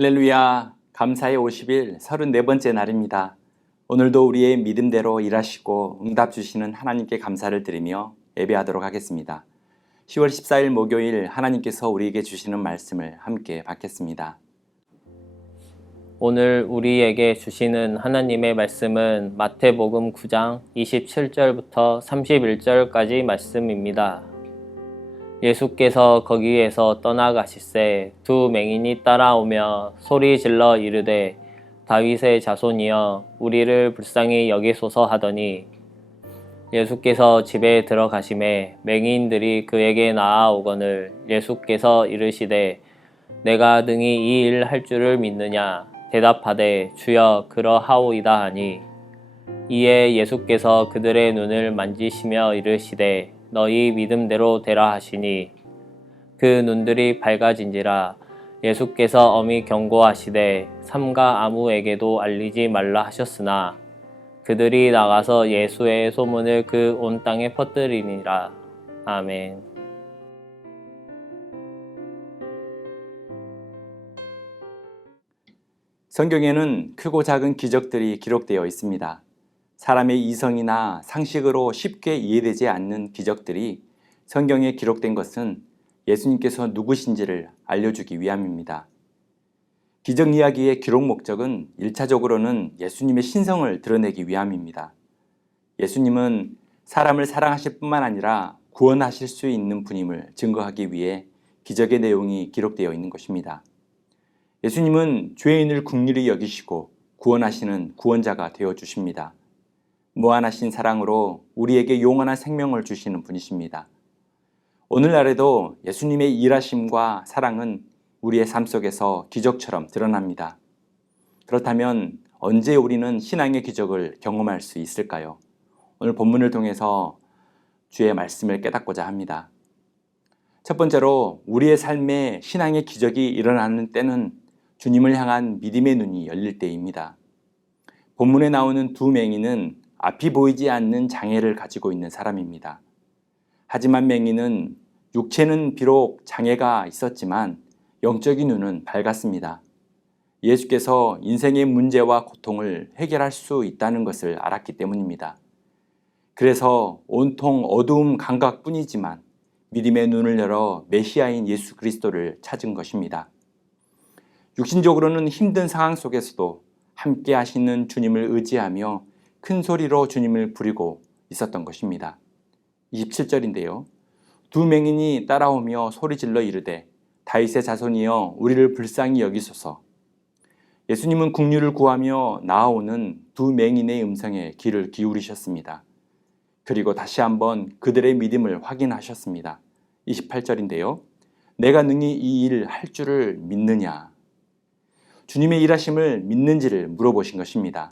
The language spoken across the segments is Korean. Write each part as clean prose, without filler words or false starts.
할렐루야, 감사의 50일 34번째 날입니다. 오늘도 우리의 믿음대로 일하시고 응답 주시는 하나님께 감사를 드리며 예배하도록 하겠습니다. 10월 14일 목요일 하나님께서 우리에게 주시는 말씀을 함께 받겠습니다. 오늘 우리에게 주시는 하나님의 말씀은 마태복음 9장 27절부터 31절까지 말씀입니다. 예수께서 거기에서 떠나가시세 두 맹인이 따라오며 소리질러 이르되 다윗의 자손이여 우리를 불쌍히 여기소서 하더니 예수께서 집에 들어가시매 맹인들이 그에게 나아오거늘 예수께서 이르시되 내가 능히 이 일 할 줄을 믿느냐 대답하되 주여 그러하오이다 하니 이에 예수께서 그들의 눈을 만지시며 이르시되 너희 믿음대로 되라 하시니 그 눈들이 밝아진지라. 예수께서 엄히 경고하시되 삼가 아무에게도 알리지 말라 하셨으나 그들이 나가서 예수의 소문을 그 온 땅에 퍼뜨리니라. 아멘. 성경에는 크고 작은 기적들이 기록되어 있습니다. 사람의 이성이나 상식으로 쉽게 이해되지 않는 기적들이 성경에 기록된 것은 예수님께서 누구신지를 알려주기 위함입니다. 기적 이야기의 기록 목적은 1차적으로는 예수님의 신성을 드러내기 위함입니다. 예수님은 사람을 사랑하실 뿐만 아니라 구원하실 수 있는 분임을 증거하기 위해 기적의 내용이 기록되어 있는 것입니다. 예수님은 죄인을 긍휼히 여기시고 구원하시는 구원자가 되어 주십니다. 무한하신 사랑으로 우리에게 영원한 생명을 주시는 분이십니다. 오늘날에도 예수님의 일하심과 사랑은 우리의 삶 속에서 기적처럼 드러납니다. 그렇다면 언제 우리는 신앙의 기적을 경험할 수 있을까요? 오늘 본문을 통해서 주의 말씀을 깨닫고자 합니다. 첫 번째로 우리의 삶에 신앙의 기적이 일어나는 때는 주님을 향한 믿음의 눈이 열릴 때입니다. 본문에 나오는 두 맹인은 앞이 보이지 않는 장애를 가지고 있는 사람입니다. 하지만 맹인은 육체는 비록 장애가 있었지만 영적인 눈은 밝았습니다. 예수께서 인생의 문제와 고통을 해결할 수 있다는 것을 알았기 때문입니다. 그래서 온통 어두움 감각뿐이지만 믿음의 눈을 열어 메시아인 예수 그리스도를 찾은 것입니다. 육신적으로는 힘든 상황 속에서도 함께 하시는 주님을 의지하며 큰 소리로 주님을 부르고 있었던 것입니다. 27절인데요. 두 맹인이 따라오며 소리질러 이르되 다윗의 자손이여 우리를 불쌍히 여기소서. 예수님은 긍휼을 구하며 나아오는 두 맹인의 음성에 귀를 기울이셨습니다. 그리고 다시 한번 그들의 믿음을 확인하셨습니다. 28절인데요. 내가 능히 이 일 할 줄을 믿느냐. 주님의 일하심을 믿는지를 물어보신 것입니다.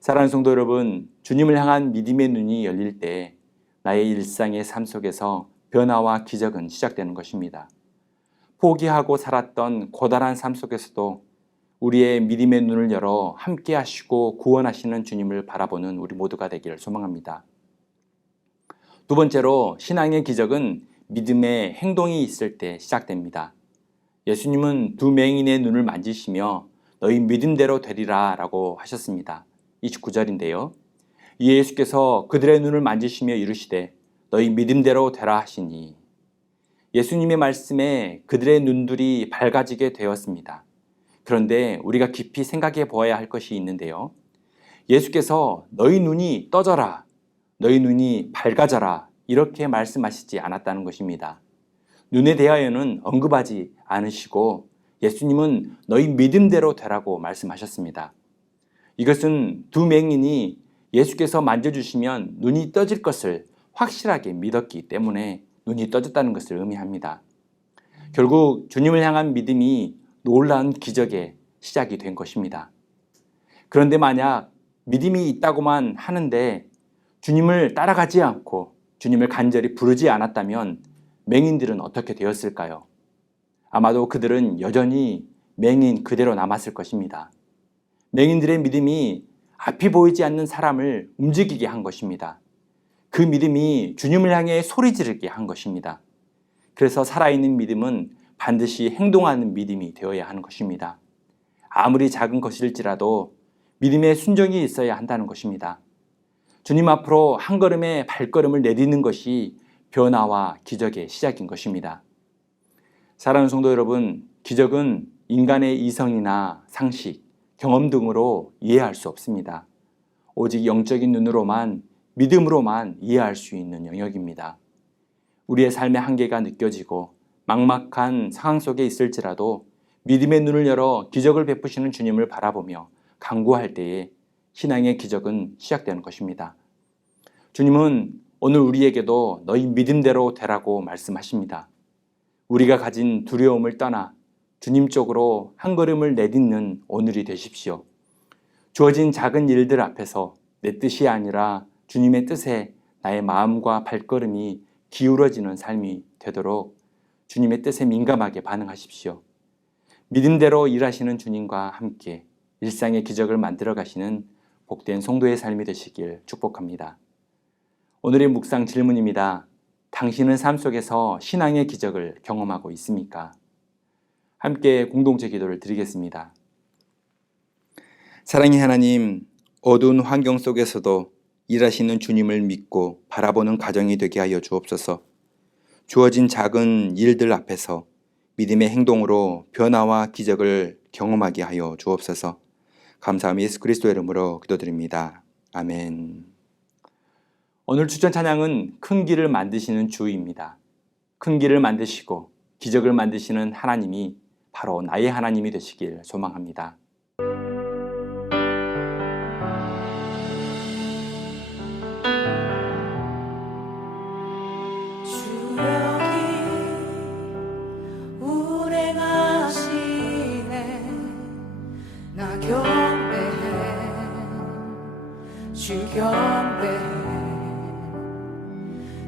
사랑하는 성도 여러분, 주님을 향한 믿음의 눈이 열릴 때 나의 일상의 삶 속에서 변화와 기적은 시작되는 것입니다. 포기하고 살았던 고단한 삶 속에서도 우리의 믿음의 눈을 열어 함께 하시고 구원하시는 주님을 바라보는 우리 모두가 되기를 소망합니다. 두 번째로 신앙의 기적은 믿음의 행동이 있을 때 시작됩니다. 예수님은 두 맹인의 눈을 만지시며 너희 믿음대로 되리라 라고 하셨습니다. 29절인데요. 예수께서 그들의 눈을 만지시며 이르시되 너희 믿음대로 되라 하시니 예수님의 말씀에 그들의 눈들이 밝아지게 되었습니다. 그런데 우리가 깊이 생각해 보아야 할 것이 있는데요. 예수께서 너희 눈이 떠져라, 너희 눈이 밝아져라 이렇게 말씀하시지 않았다는 것입니다. 눈에 대하여는 언급하지 않으시고 예수님은 너희 믿음대로 되라고 말씀하셨습니다. 이것은 두 맹인이 예수께서 만져주시면 눈이 떠질 것을 확실하게 믿었기 때문에 눈이 떠졌다는 것을 의미합니다. 결국 주님을 향한 믿음이 놀라운 기적의 시작이 된 것입니다. 그런데 만약 믿음이 있다고만 하는데 주님을 따라가지 않고 주님을 간절히 부르지 않았다면 맹인들은 어떻게 되었을까요? 아마도 그들은 여전히 맹인 그대로 남았을 것입니다. 맹인들의 믿음이 앞이 보이지 않는 사람을 움직이게 한 것입니다. 그 믿음이 주님을 향해 소리 지르게 한 것입니다. 그래서 살아있는 믿음은 반드시 행동하는 믿음이 되어야 하는 것입니다. 아무리 작은 것일지라도 믿음의 순종이 있어야 한다는 것입니다. 주님 앞으로 한 걸음의 발걸음을 내딛는 것이 변화와 기적의 시작인 것입니다. 사랑하는 성도 여러분, 기적은 인간의 이성이나 상식, 경험 등으로 이해할 수 없습니다. 오직 영적인 눈으로만, 믿음으로만 이해할 수 있는 영역입니다. 우리의 삶의 한계가 느껴지고 막막한 상황 속에 있을지라도 믿음의 눈을 열어 기적을 베푸시는 주님을 바라보며 간구할 때에 신앙의 기적은 시작되는 것입니다. 주님은 오늘 우리에게도 너희 믿음대로 되라고 말씀하십니다. 우리가 가진 두려움을 떠나 주님 쪽으로 한 걸음을 내딛는 오늘이 되십시오. 주어진 작은 일들 앞에서 내 뜻이 아니라 주님의 뜻에 나의 마음과 발걸음이 기울어지는 삶이 되도록 주님의 뜻에 민감하게 반응하십시오. 믿음대로 일하시는 주님과 함께 일상의 기적을 만들어 가시는 복된 성도의 삶이 되시길 축복합니다. 오늘의 묵상 질문입니다. 당신은 삶 속에서 신앙의 기적을 경험하고 있습니까? 함께 공동체 기도를 드리겠습니다. 사랑의 하나님, 어두운 환경 속에서도 일하시는 주님을 믿고 바라보는 가정이 되게 하여 주옵소서. 주어진 작은 일들 앞에서 믿음의 행동으로 변화와 기적을 경험하게 하여 주옵소서. 감사함이 예수 그리스도의 이름으로 기도드립니다. 아멘. 오늘 추천 찬양은 큰 길을 만드시는 주입니다. 큰 길을 만드시고 기적을 만드시는 하나님이 바로 나의 하나님이 되시길 소망합니다.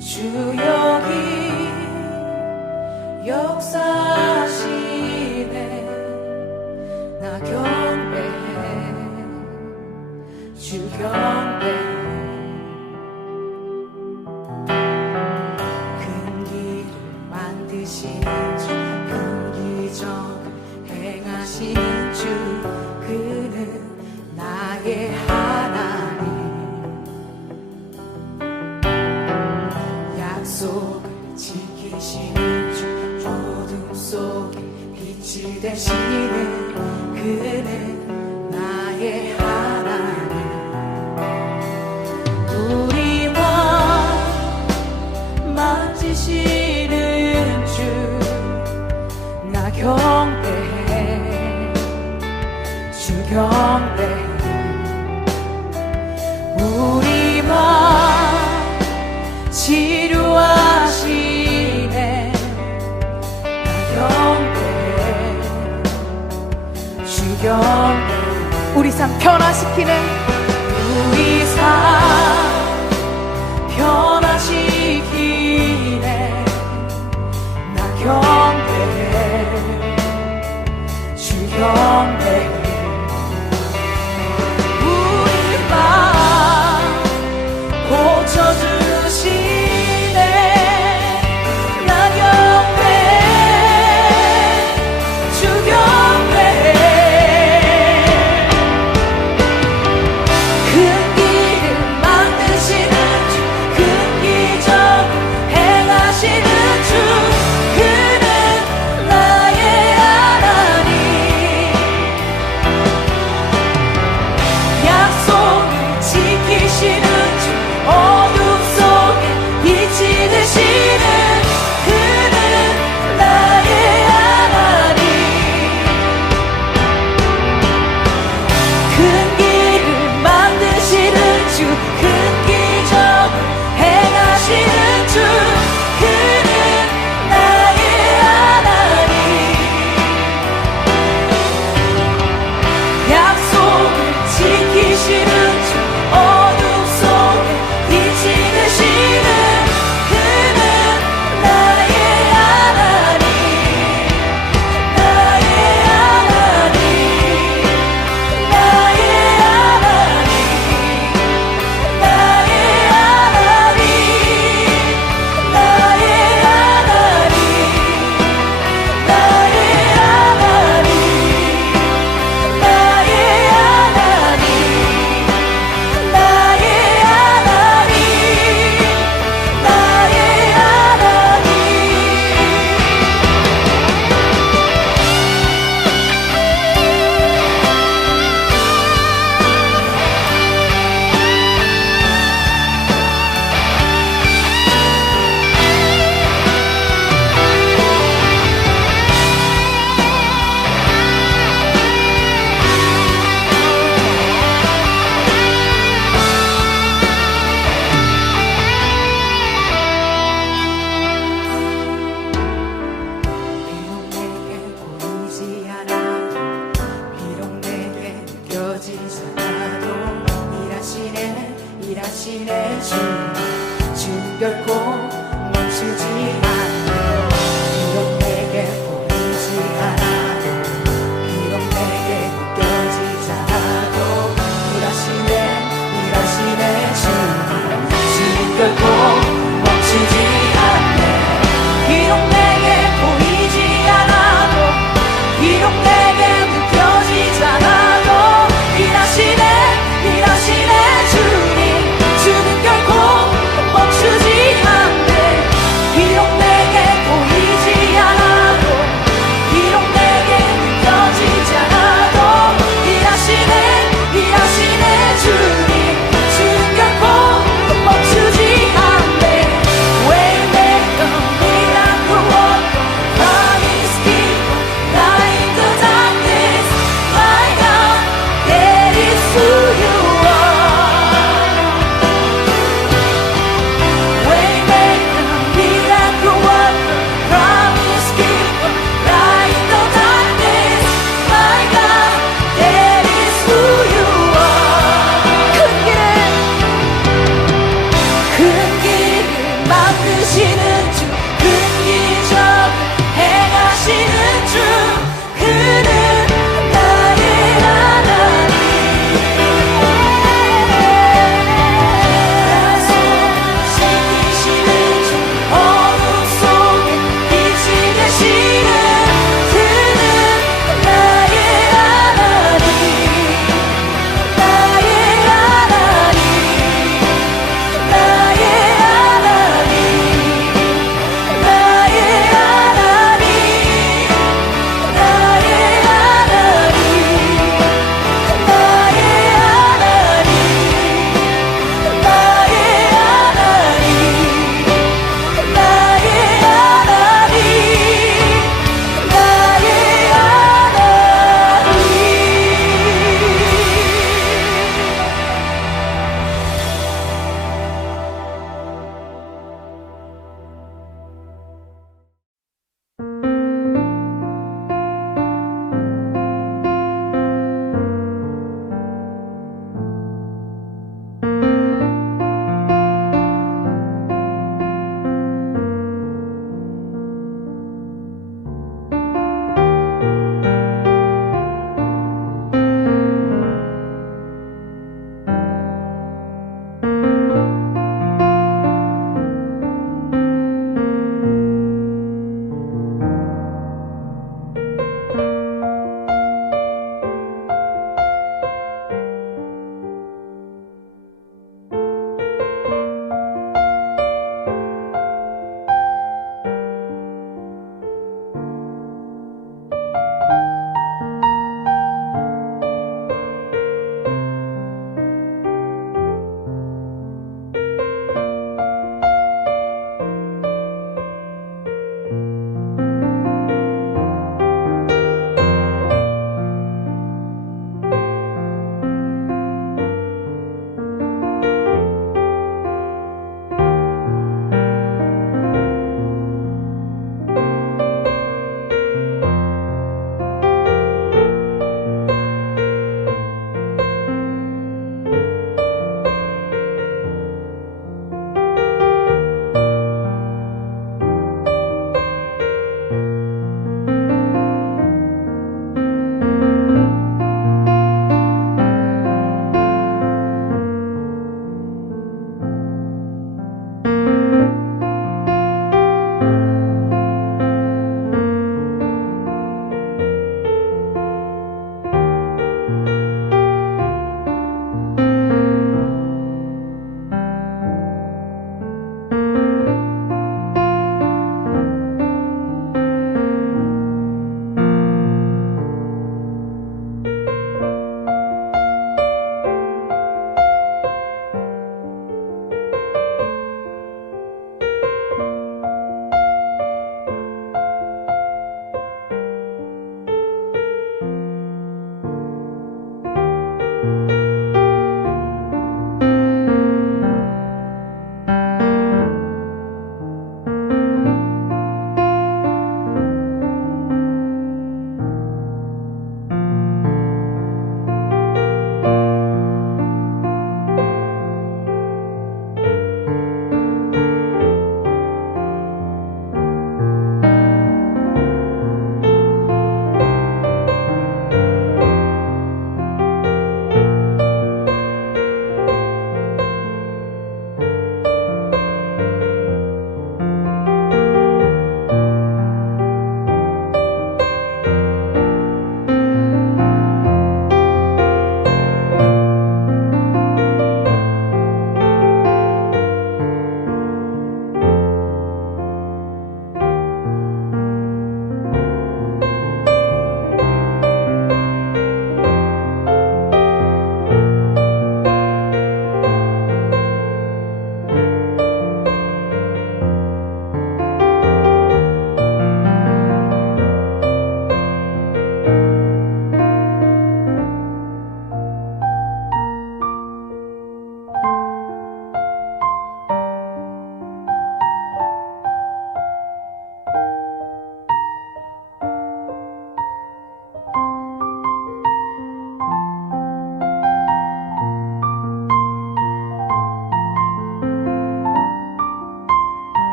주 여기 역사하시네. 나 경배해. 주 경배해. 큰 길을 만드신 주, 큰 기적 행하신 주, 그는 나의 하나님. 약속을 지키시는 주, 어둠 속에 빛이 되시는 그는 나의 하나님. 우리와 만지시는 주, 나 경배해. 주 경배해. 우리와 치료하시네. 나 경배해. 주 경배해. 우리 삶 변화시키는, 우리 삶 변화시키네. 나 경배해. 주 경배해. 우리 맘 고쳐주시네. 나 경배해. 주 경배해. 큰 길을 만드시는 주, 큰 기적 행하시는 주, 그는 나의 하나님. 주 결코